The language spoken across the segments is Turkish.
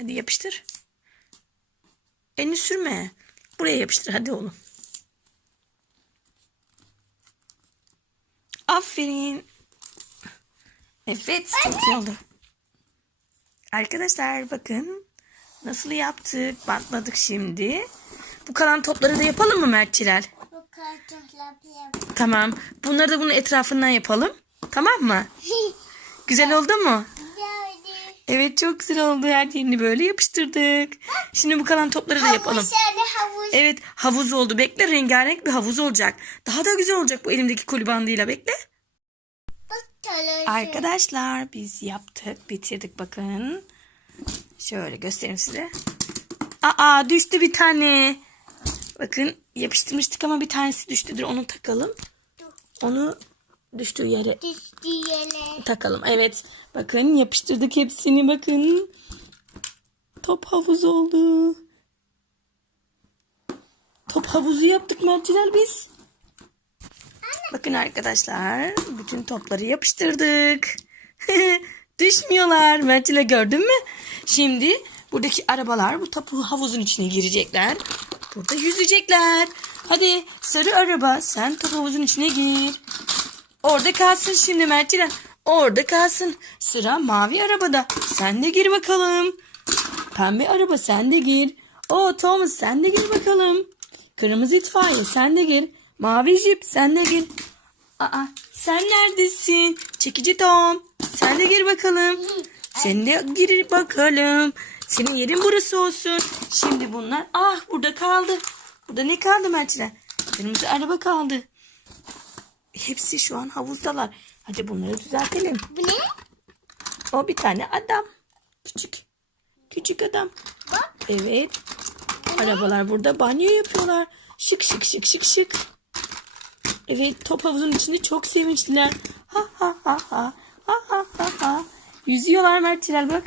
Hadi yapıştır. Elini sürme. Buraya yapıştır hadi oğlum. Aferin. Evet çok güzel oldu. Arkadaşlar bakın nasıl yaptık. Bantladık şimdi. Bu kalan topları da yapalım mı Mertçiler? Bu kartoflar yap. Tamam. Bunları da bunun etrafından yapalım. Tamam mı? Güzel oldu mu? Evet çok güzel oldu. Her yerini böyle yapıştırdık. Şimdi bu kalan topları da yapalım. Havuz yani havuz. Evet havuz oldu. Bekle rengarenk bir havuz olacak. Daha da güzel olacak bu elimdeki koli bandıyla. Bekle. Televizyon. Arkadaşlar biz yaptık. Bitirdik bakın. Şöyle göstereyim size. Aa düştü bir tane. Bakın yapıştırmıştık ama bir tanesi düştü. Dur onu takalım. Onu düştüğü yere Düştü yere. takalım. Evet. Bakın yapıştırdık hepsini bakın. Top havuzu oldu. Top havuzu yaptık Mertciler biz. Bakın arkadaşlar bütün topları yapıştırdık. Düşmüyorlar. Mertciler gördün mü? Şimdi buradaki arabalar bu topu havuzun içine girecekler. Burada yüzecekler. Hadi sarı araba sen top havuzun içine gir. Orada kalsın şimdi Mertciler. Orada kalsın. Sıra mavi arabada. Sen de gir bakalım. Pembe araba sen de gir. O Thomas sen de gir bakalım. Kırmızı itfaiye sen de gir. Mavi jip sen de gir. Aa sen neredesin? Çekici Tom. Sen de gir bakalım. Sen de gir bakalım. Senin yerin burası olsun. Şimdi bunlar ah burada kaldı. Burada ne kaldı Mertciler? Kırmızı araba kaldı. Hepsi şu an havuzdalar. Hadi bunları düzeltelim. Bu ne? O bir tane adam. Küçük. Küçük adam. Bak. Evet. Arabalar burada banyo yapıyorlar. Şık şık şık şık şık. Evet top havuzun içinde çok sevinçliler. Ha ha ha ha. Ha ha ha ha. Yüzüyorlar Mertçiler bak.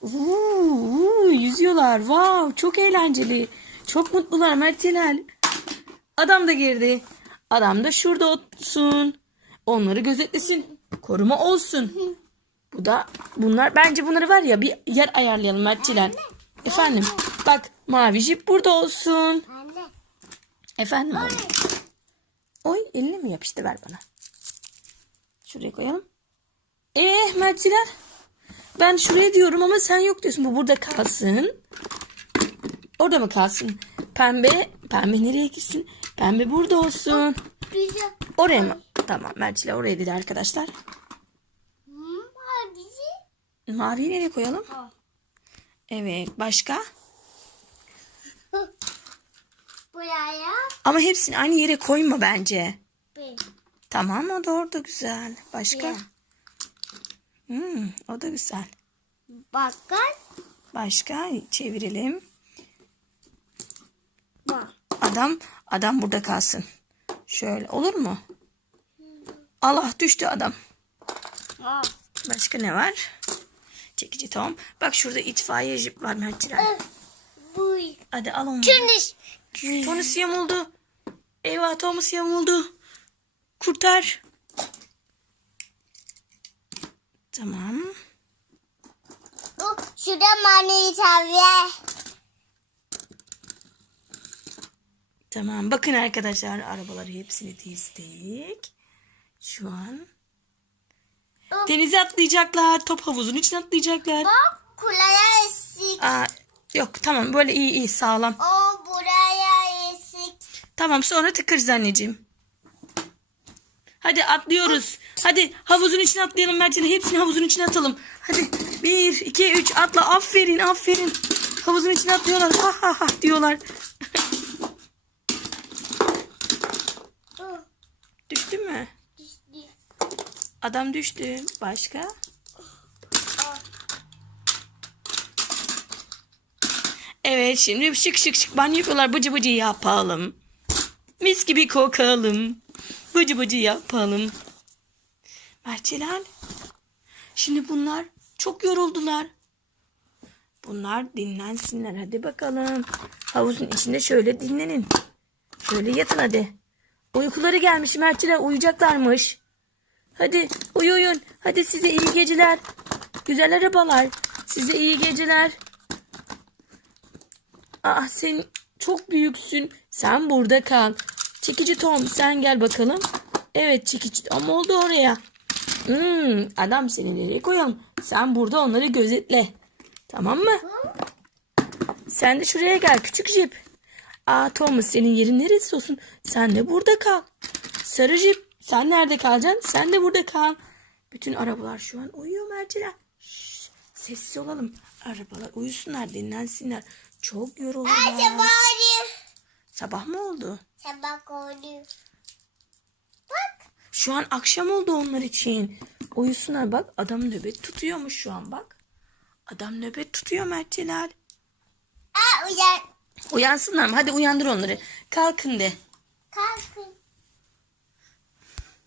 Uuu, uuu, yüzüyorlar. Wow, çok eğlenceli. Çok mutlular Mertçiler. Adam da girdi. Adam da şurada otursun. Onları gözetlesin. Koruma olsun. Bu da bunlar bence bunları var ya bir yer ayarlayalım Mertçiler. Efendim bak mavi jip burada olsun. Anne. Efendim oğlum. Oy elini mi yapıştı ver bana. Şuraya koyalım. Eh Mertçiler. Ben şuraya diyorum ama sen yok diyorsun. Bu burada kalsın. Orada mı kalsın? Pembe. Pembe nereye gitsin? Pembe burada olsun. Oraya mı? Tamam Mertçiler oraya dedi arkadaşlar. Hangisi? Maviyi nereye koyalım? Al. Evet başka? Buraya. Ama hepsini aynı yere koyma bence. Tamam o da orada güzel. Başka? Bir. Hmm, o da güzel. Bakın. Başka çevirelim. Adam adam burada kalsın. Şöyle olur mu? Allah düştü adam. Al. Başka ne var? Çekici Tom. Bak şurada itfaiye jip var Mertçiler. Bu. Hadi al onu. Tünüş. Tonus yamuldu. Eyvah Thomas yamuldu. Kurtar. Tamam. Şurada mani tabiye. Tamam. Bakın arkadaşlar arabaları hepsini dizdik. Şu an. Denize atlayacaklar. Top havuzun içine atlayacaklar. Bak kulaya esik. Aa, yok tamam böyle iyi iyi sağlam. O buraya esik. Tamam sonra tıkırız anneciğim. Hadi atlıyoruz. Hadi havuzun içine atlayalım Mert'in. Hepsini havuzun içine atalım. Hadi bir, iki, üç atla. Aferin, aferin. Havuzun içine atlıyorlar. Ha ha ha diyorlar. Düştü mü? düştü. Adam düştü. Başka? Evet şimdi şık şık şık banyo yapıyorlar. Bıcı bıcı yapalım. Mis gibi kokalım. Bıcı bıcı yapalım. Mertçeler. Şimdi bunlar çok yoruldular. Bunlar dinlensinler. Hadi bakalım. Havuzun içinde şöyle dinlenin. Şöyle yatın hadi. Uykuları gelmiş Mertçeler uyuyacaklarmış. Hadi uyuyun. Hadi size iyi geceler. Güzel arabalar. Size iyi geceler. Aa sen çok büyüksün. Sen burada kal. Çekici Tom sen gel bakalım. Evet çekici Tom oldu oraya. Hmm, adam seni nereye koyalım? Sen burada onları gözetle. Tamam mı? Sen de şuraya gel küçük jip. Aa Thomas senin yerin neresi olsun? Sen de burada kal. Sarı jip sen nerede kalacaksın? Sen de burada kal. Bütün arabalar şu an uyuyor. Şşş, Sessiz olalım. Arabalar uyusunlar dinlensinler. Çok Ay yoruldular. sabah oluyor. Sabah mı oldu? Sabah oluyor. Şu an akşam oldu onlar için. Uyusunlar bak adam nöbet tutuyormuş şu an bak. Adam nöbet tutuyor Mertçeler. Aa uyan. Uyansınlar mı? Hadi uyandır onları. Kalkın de. Kalkın.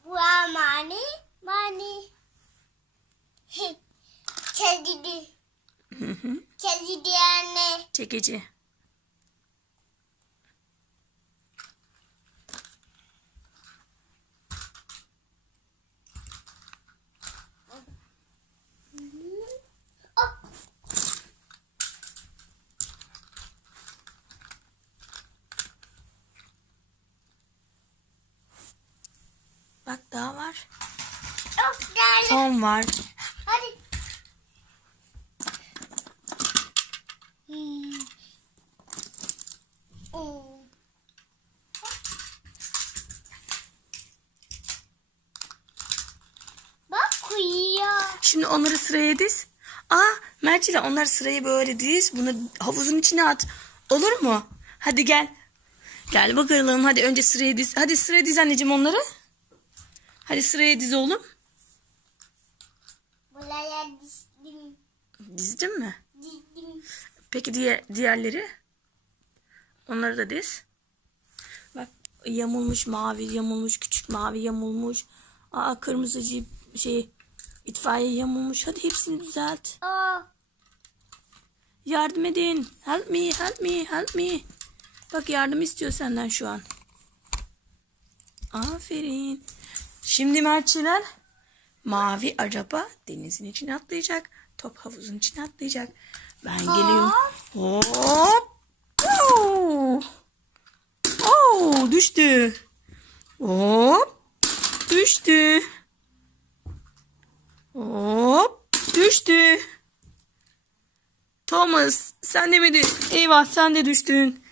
Bu mani mani. Kedi. Kedi anne. Çekici. Oh. Bak daha var. Çok Tom var. Hadi. Hmm. Oo. Bak uyuyor. Şimdi onları sıraya diz. Aa Mertçeler onları sıraya böyle diz. Bunu havuzun içine at. Olur mu? Hadi gel. Gel bakalım. Hadi önce sıraya diz. Hadi sıraya diz anneciğim onları. Hadi sıraya diz oğlum. Buraya dizdim. Dizdin mi? Dizdim. Peki diğer diğerleri? Onları da diz. Bak yamulmuş mavi yamulmuş küçük mavi yamulmuş. Aa kırmızı cip şey itfaiye yamulmuş. Hadi hepsini düzelt. Aa. Yardım edin. Help me, help me, help me. Bak yardım istiyor senden şu an. Aferin. Şimdi Mertçiler mavi araba denizin içine atlayacak. Top havuzun içine atlayacak. Ben geliyorum. Hop. Oo. Oo, düştü. Hop. Düştü. Hop. Düştü. Thomas sen de mi dü- Eyvah sen de düştün.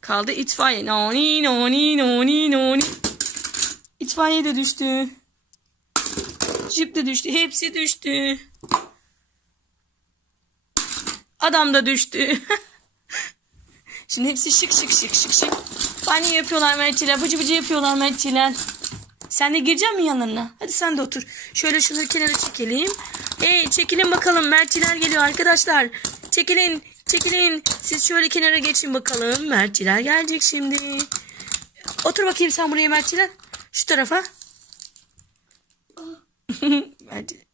Kaldı itfaiye. Noni noni noni noni. İtfaiye de düştü. Jip de düştü. Hepsi düştü. Adam da düştü. Şimdi hepsi şık şık şık şık şık. Banyo yapıyorlar Mertçiler. Bıcı bıcı yapıyorlar Mertçiler. Sen de girecek misin yanlarına? Hadi sen de otur. Şöyle şunları kenara çekelim. Hey çekilin bakalım. Mertçiler geliyor arkadaşlar. Çekilin. Çekilin. Siz şöyle kenara geçin bakalım. Mertçiler gelecek şimdi. Otur bakayım sen buraya Mertçiler. Şu tarafa. Mertçiler.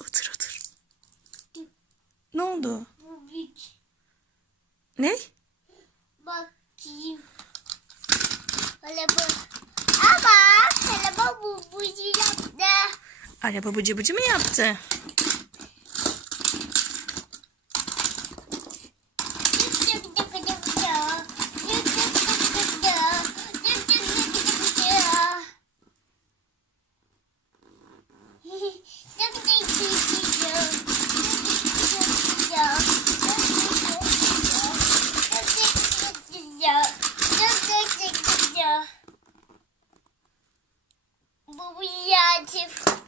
Otur otur. Ne oldu? Ne? Bakayım. Bu. Ama telefon bu bu yaptı. Araba bıcı bıcı mı yaptı? Bu bu yatıp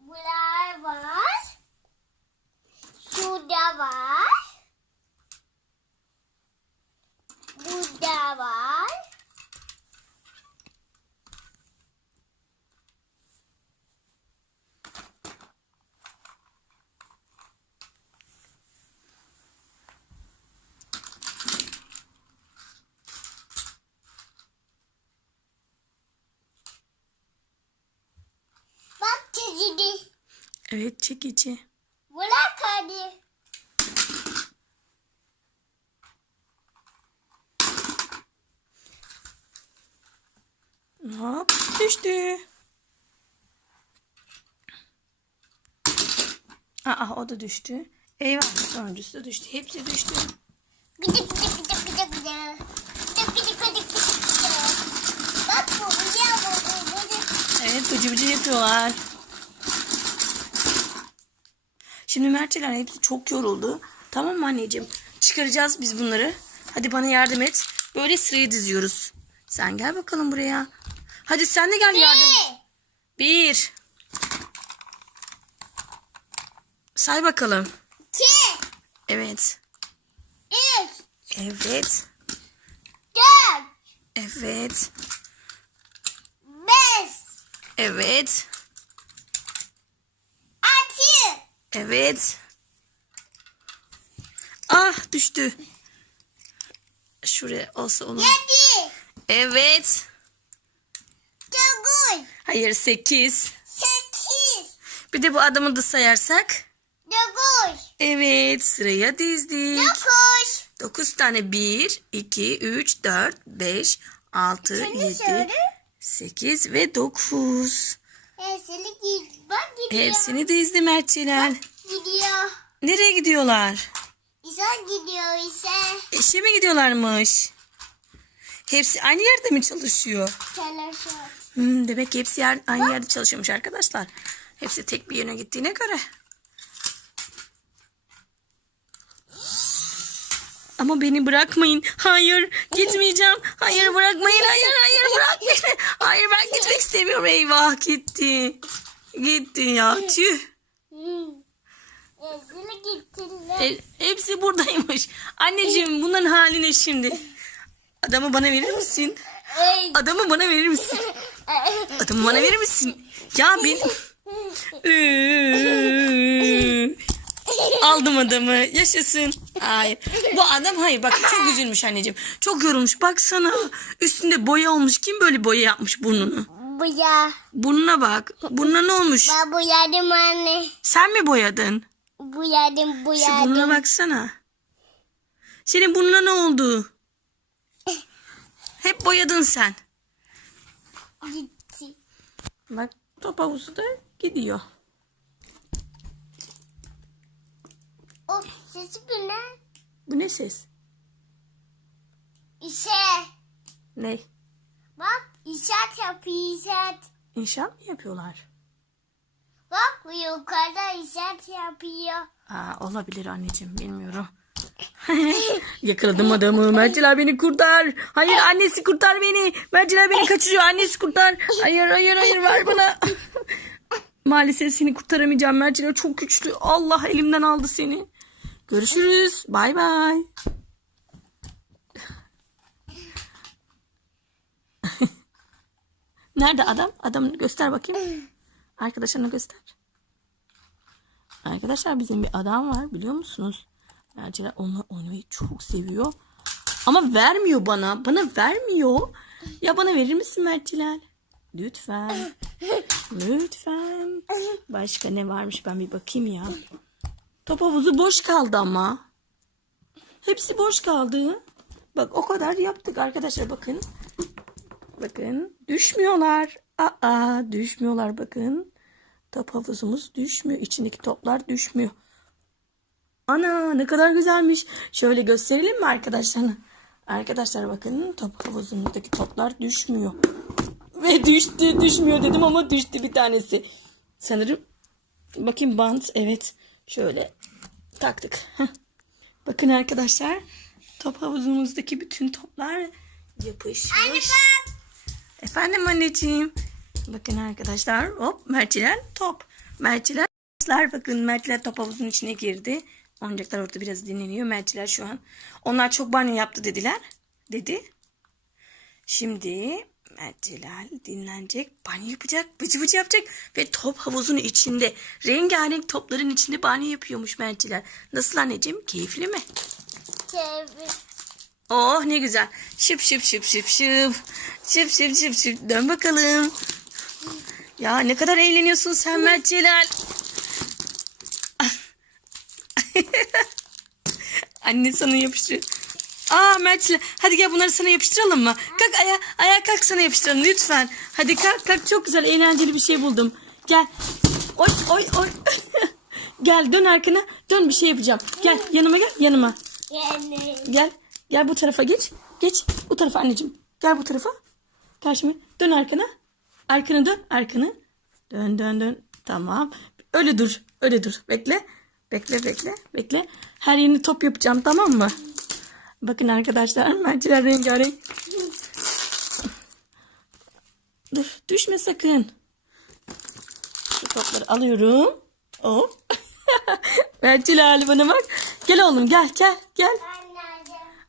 Bunlar var. Şurada var. Burada var. Kedidi. Evet çekici. Bırak hadi. Hop düştü. Aa o da düştü. Eyvah sonuncusu düştü. Hepsi düştü. Gıdık gıdık gıdık gıdık gıdık. Gıdık gıdık gıdık gıdık gıdık. Bak bu bu bu. Evet bıcı bıcı yapıyorlar. Şimdi Mertçeler hepsi çok yoruldu. Tamam mı anneciğim? Çıkaracağız biz bunları. Hadi bana yardım et. Böyle sıraya diziyoruz. Sen gel bakalım buraya. Hadi sen de gel yardım. Bir. Say bakalım. iki, Evet. üç, Evet. dört, Evet. beş, Evet. altı, Evet. Ah düştü. Şuraya olsa olur. yedi, Evet. dokuz, Hayır sekiz. sekiz, Bir de bu adamı da sayarsak. dokuz, Evet sıraya dizdik. dokuz. Dokuz tane. Bir, iki, üç, dört, beş, altı, Sen de yedi, söyle. sekiz ve dokuz. Hepsini gid. Bak gidiyor. Hepsini dizdi Mertçiler. Gidiyor. Nereye gidiyorlar? İsa gidiyor ise. İşe mi gidiyorlarmış? Hepsi aynı yerde mi çalışıyor? Çalışıyor. Hmm, demek ki hepsi yer, aynı yerde çalışıyormuş arkadaşlar. Hepsi tek bir yöne gittiğine göre. Ama beni bırakmayın. Hayır gitmeyeceğim. Hayır bırakmayın. Hayır hayır bırak beni. Hayır ben gitmek istemiyorum. Eyvah gitti. Gitti ya. Tüh. E, hepsi buradaymış. Anneciğim bunların hali ne şimdi? Adamı bana verir misin? Adamı bana verir misin? Adamı bana verir misin? Ya ben... Aldım adamı. Yaşasın. Hayır. Bu adam hayır bak çok üzülmüş anneciğim. Çok yorulmuş. Baksana. Üstünde boya olmuş. Kim böyle boya yapmış burnunu? Bu ya. Burnuna bak. Burnuna ne olmuş? Ben bu yardım anne. Sen mi boyadın? Yardım bu Şu burnuna baksana. Senin burnuna ne oldu? Hep boyadın sen. Gitti. Bak top havuzu da gidiyor. O sesi bu ne? Bu ne ses? İşe. Ne? Bak işaret yapıyor işaret. İnşaat mı yapıyorlar? Bak yukarıda işaret yapıyor. Aa, olabilir anneciğim bilmiyorum. Yakaladım adamı. Mertçiler beni kurtar. Hayır annesi kurtar beni. Mertçiler beni kaçırıyor. Annesi kurtar. Hayır hayır hayır ver bana. Maalesef seni kurtaramayacağım. Mertçiler çok güçlü. Allah elimden aldı seni. Görüşürüz. Bay bay. Nerede adam? Adamı göster bakayım. Arkadaşlarına göster. Arkadaşlar bizim bir adam var biliyor musunuz? Merceler onunla oynamayı çok seviyor. Ama vermiyor bana. Bana vermiyor. Ya bana verir misin Mertçiler? Lütfen. Lütfen. Başka ne varmış ben bir bakayım ya. Top havuzu boş kaldı ama. Hepsi boş kaldı. Bak o kadar yaptık arkadaşlar bakın. Bakın düşmüyorlar. Aa düşmüyorlar bakın. Top havuzumuz düşmüyor. İçindeki toplar düşmüyor. Ana ne kadar güzelmiş. Şöyle gösterelim mi arkadaşlar? Arkadaşlar bakın top havuzumuzdaki toplar düşmüyor. Ve düştü düşmüyor dedim ama düştü bir tanesi. Sanırım bakayım bant evet şöyle taktık. Heh. Bakın arkadaşlar top havuzumuzdaki bütün toplar yapışmış. Efendim anneciğim. Bakın arkadaşlar hop merciler top. Merciler bakın merciler top havuzun içine girdi. Oyuncaklar orada biraz dinleniyor. Merciler şu an. Onlar çok banyo yaptı dediler. Dedi. Şimdi merciler dinlenecek. Banyo yapacak. Bıcı bıcı yapacak. Ve top havuzun içinde. Rengarenk topların içinde banyo yapıyormuş merciler. Nasıl anneciğim? Keyifli mi? Kevin. Oh ne güzel. Şıp şıp şıp şıp şıp. Şıp şıp şıp şıp. Dön bakalım. Ya ne kadar eğleniyorsun sen Mert Celal. Anne sana yapıştır. Aa Mert Celal. Hadi gel bunları sana yapıştıralım mı? Kalk ayağa, ayağa kalk sana yapıştıralım lütfen. Hadi kalk kalk çok güzel eğlenceli bir şey buldum. Gel. Oy oy oy. gel dön arkana. Dön bir şey yapacağım. Gel yanıma gel yanıma. Gel. Gel bu tarafa geç. Geç. Bu tarafa anneciğim. Gel bu tarafa. Karşıma. Dön arkana. Arkanı dön. Arkanı. Dön dön dön. Tamam. Öyle dur. Öyle dur. Bekle. Bekle bekle. Bekle. Her yerini top yapacağım tamam mı? Bakın arkadaşlar. Merciler rengarenk. Dur. Düşme sakın. Şu topları alıyorum. Hop. Merciler bana bak. Gel oğlum gel gel gel.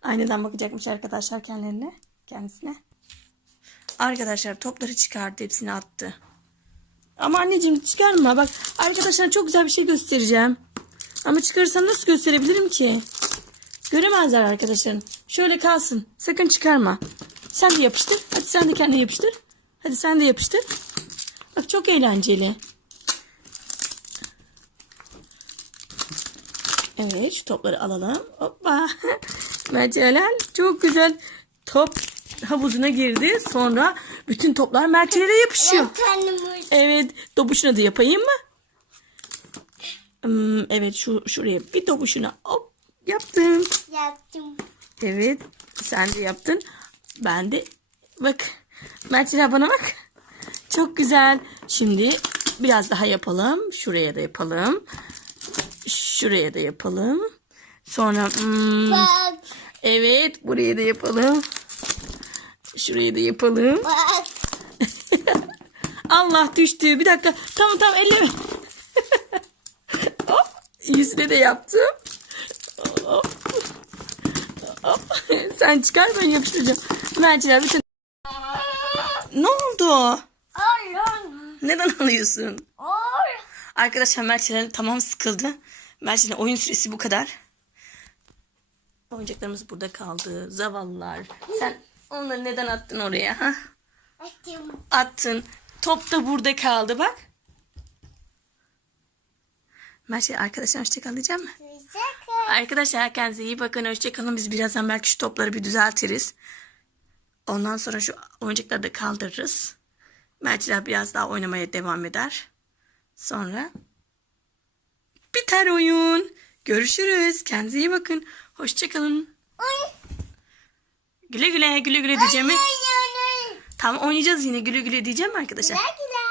Aynadan bakacakmış arkadaşlar kendilerine. Kendisine. Arkadaşlar topları çıkardı. Hepsini attı. Ama anneciğim çıkarma. Bak arkadaşlar çok güzel bir şey göstereceğim. Ama çıkarırsam nasıl gösterebilirim ki? Göremezler arkadaşlarım. Şöyle kalsın. Sakın çıkarma. Sen de yapıştır. Hadi sen de kendi yapıştır. Hadi sen de yapıştır. Bak çok eğlenceli. Evet şu topları alalım. Hoppa. Mertelen çok güzel top havuzuna girdi. Sonra bütün toplar Mert'lere yapışıyor. Evet dobuşuna da yapayım mı? Hmm, evet şu şuraya bir dobuşuna hop yaptım. yaptım. Evet sen de yaptın. Ben de bak Mert'ler bana bak. Çok güzel. Şimdi biraz daha yapalım. Şuraya da yapalım. Şuraya da yapalım. Sonra hmm, Bak. evet buraya da yapalım. Şuraya da yapalım. Bak. Allah düştü. Bir dakika. Tamam tamam elleme. Hop. Yüzüne de yaptım. Hop. Hop. Sen çıkar ben yapıştıracağım. Merciler bütün... Ne oldu? Neden alıyorsun? Arkadaşlar Mert'lerin tamam sıkıldı. Mert'lerin oyun süresi bu kadar. Oyuncaklarımız burada kaldı. Zavallılar. Sen onları neden attın oraya? Ha? Açtım. Attın. Top da burada kaldı bak. Mert'e arkadaşlar hoşçakal diyeceğim mi? Güzel. Arkadaşlar kendinize iyi bakın. Hoşçakalın. Biz birazdan belki şu topları bir düzeltiriz. Ondan sonra şu oyuncakları da kaldırırız. Mert'ler biraz daha oynamaya devam eder. Sonra biter oyun. Görüşürüz. Kendinize iyi bakın. Hoşçakalın. Güle güle güle güle diyeceğim mi? Ay, ay, ay. Tamam oynayacağız yine güle güle diyeceğim arkadaşlar? Güle güle.